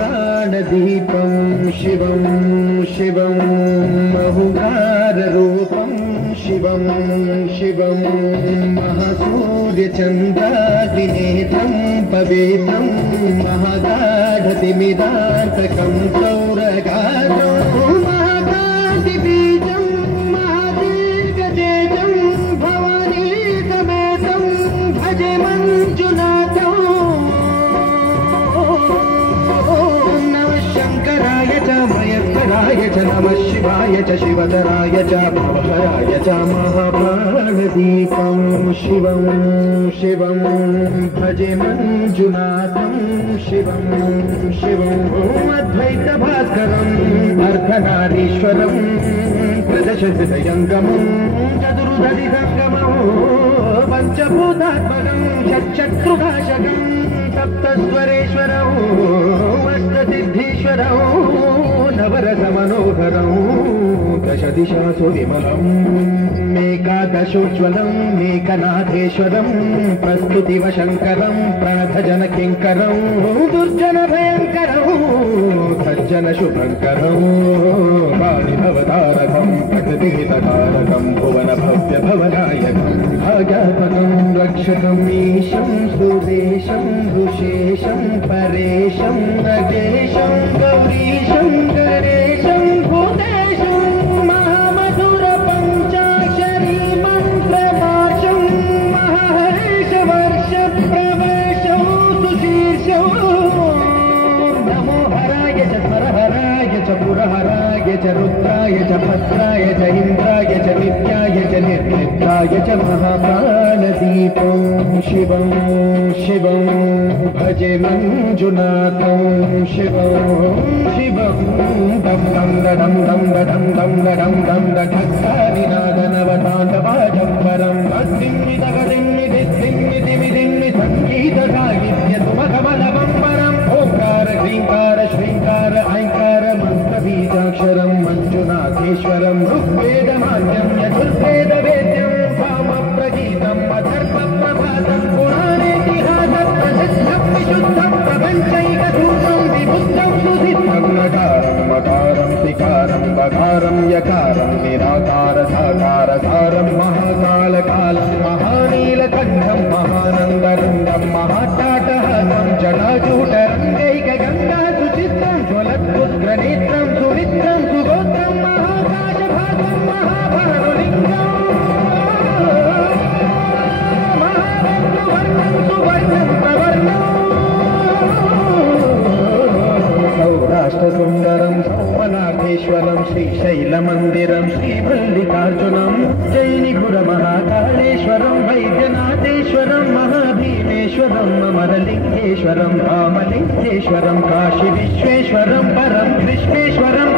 महाप्राणदीपं शिवं शिवं बहुगाररूपं शिवं शिवं महासूर्यचन्द्राग्निनेत्रं पवित्रं महागाढतिमिरान्तकं सौरगात्रं महाकान्तिबीजं महादीर्घतेजं भवानीसमेतं भजे मञ्जुनाथम्। शंकराय च मयस्कराय च नमः शिवाय च शिवधराय च भवहराय च महाप्राणदीपं शिवं शिवं भजे मञ्जुनाथं शिवं शिवं अद्वैतभास्करम् अर्धनारीश्वरं प्रदशहृदयङ्गमं चतुर्दधिसङ्गमं पञ्चभूतात्मकं षट्शत्रुनाशकं सप्तस्वरेश्वरौ अष्टसिद्धीश्वरौ नवरसमनोहरौ दशदिशासु विमलम् एकादशोज्ज्वलम् एकनाथेश्वरं प्रस्तुतिवशङ्करं प्रणतजनकिङ्करौ दुर्जनभयङ्करौ सज्जनशुभङ्करौ वाणिभवतारकं प्रकृतिहितकारकं भुवनभव्यभवनायकं भागवतं रक्षकम् ईशं सुरेशं ऋषेशं परेशं नगेशं गौरीशं गणेशं भूतेशं महामधुरपञ्चाक्षरी मन्त्रभाषं महाहर्षवर्षप्रवेशं सुशीर्षं नमो हराय च स्वरहराय च पुरहराय च रुद्राय च भद्राय च इन्द्राय च नित्याय च निर्निद्राय च महाप्राणदीपं शिवं शिवं भजे मञ्जुनाथं शिवं शिवं दं दं दं दं दं दं दं दं दघस्तानिनादनवताण्डवाजम्बरं दिम्मिदिम्मिदिम्मिदिम्मि सङ्गीतसाहित्यसुमकमलबम्बरम् ओङ्कार ह्रीङ्कार श्रीङ्कार ऐङ्कार मन्त्रबीजाक्षरं मञ्जुनाथेश्वरं ऋग्वेदमान्यं यजुर्वेदवेद्यं वामप्रगीतम् अथर्वप्रभातं पुराणेतिहासं प्रसिद्धं विशुद्धं प्रपञ्चैकधूतं विबुद्धं सुसिद्धं नकारं मकारं सिकारं बकारं यकारं निराकार साकार सारं महाकालकालं महानीलकण्ठं महानन्दरङ्गं महाटाटहसं जटाजूटरङ्गैकगङ्गा सुचित्रं ज्वलद्भुद्रनेत्रं सुमित्रं सुगोत्रं महाकाशभागं महाभानुलिङ्गम् महारत्नवर्णं सुवर्णं प्रवर्णम् सौराष्ट्रसुन्दरं सोमनाथेश्वरं श्रीशैलमन्दिरं श्रीमल्लिकार्जुनं जैनिपुरमहाकालेश्वरं वैद्यनाथेश्वरं महाभीमेश्वरं अमरलिङ्गेश्वरं रामलिङ्गेश्वरं काशीविश्वेश्वरं परं कृष्णेश्वरं